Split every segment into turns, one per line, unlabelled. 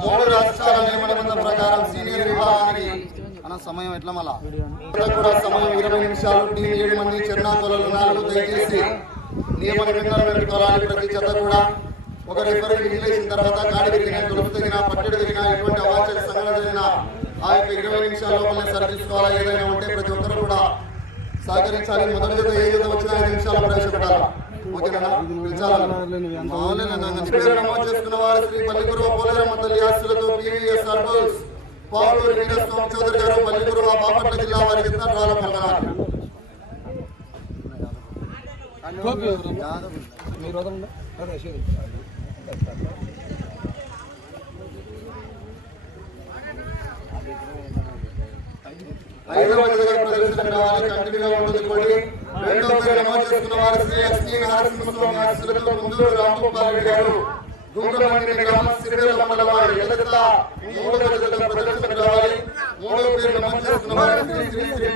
మూడు రాష్ట్రాల నియమ ప్రకారం సీనియర్ విభాగానికి అన్న సమయం ఎట్లా మళ్ళా? కూడా సమయం ఇరవై నిమిషాలు టీం ఏడు మంది చిరునాకులలో నాలుగు దయచేసి నియమ నిబంధనలు పెట్టుకోవాలి ప్రతి చెత్త కూడా ఒక రెఫరీ నిలిచిన తర్వాత గాడి తిరిగిన గొలుపు తగిన పట్టెడు తగిన ఎటువంటి అవాంఛన సంఘటన జరిగిన ఆ యొక్క ఇరవై నిమిషాల లోపలనే సరిచూసుకోవాలా? ఏదైనా ఉంటే ప్రతి ఒక్కరు కూడా సహకరించాలి. మొదటి జత ఏ జత వచ్చినా ఐదు నిమిషాలు ప్రవేశపెట్టాలా? చేసుకున్న వారు శ్రీ పల్లిగురు పోలేరమ్మ తల్లి ఆస్తులతో పీవీఎస్ అడ్వల్స్ పావులూరు వీరస్వామి చౌదరి గారు పల్లిగురు బాపట్ల జిల్లా ఐదవ ప్రదర్శన కావాలి కంటిన్యూగా ఉంటుంది కోడి పేరు నమోదు చేసుకున్న వారు శ్రీ ఎస్పీ నరసింహస్వామి ఆశీస్సులతో రెడ్డి గారు. మూడవ జగన్ ప్రదర్శన కావాలి మూడవ పేరు నమోదు చేసుకున్న వారు శ్రీ శ్రీ శ్రీ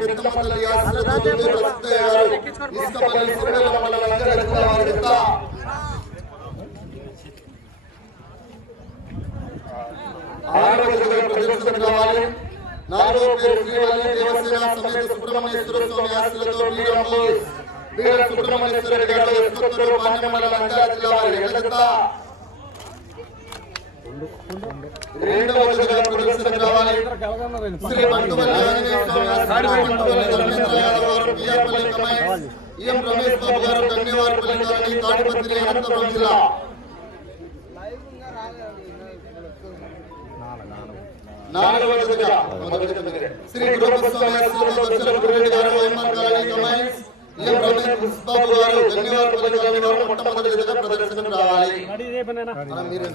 గారు. ఇసుకపల్లి వారి జత ఆరవ జగన్ నాలుగో పేరు శ్రీవల్లి దేవసేన సమేత సుబ్రహ్మణ్యేశ్వర స్వామి ఆశీస్సులతో వీరమ్మ వీర సుబ్రహ్మణ్యేశ్వర రెడ్డి గారు ఎస్కొత్తూరు మాన్యమల నంద్యాల జిల్లా వారి ఎల్లజత రెండవ జగన్ ప్రదర్శన కావాలి. శ్రీ ఆంజనేయ స్వామి ధర్మేంద్ర యాదవ్ గారు కమాండ్ ఈఎం రమేష్ బాబు గారు తాడిపత్రి అనంతపురం జిల్లా. నాలుగవ జత మొదటి. శ్రీ గురురెడ్డి గారు ఎంఆర్ గారు వారు ప్రదర్శనకు రావాలి అలా మీరే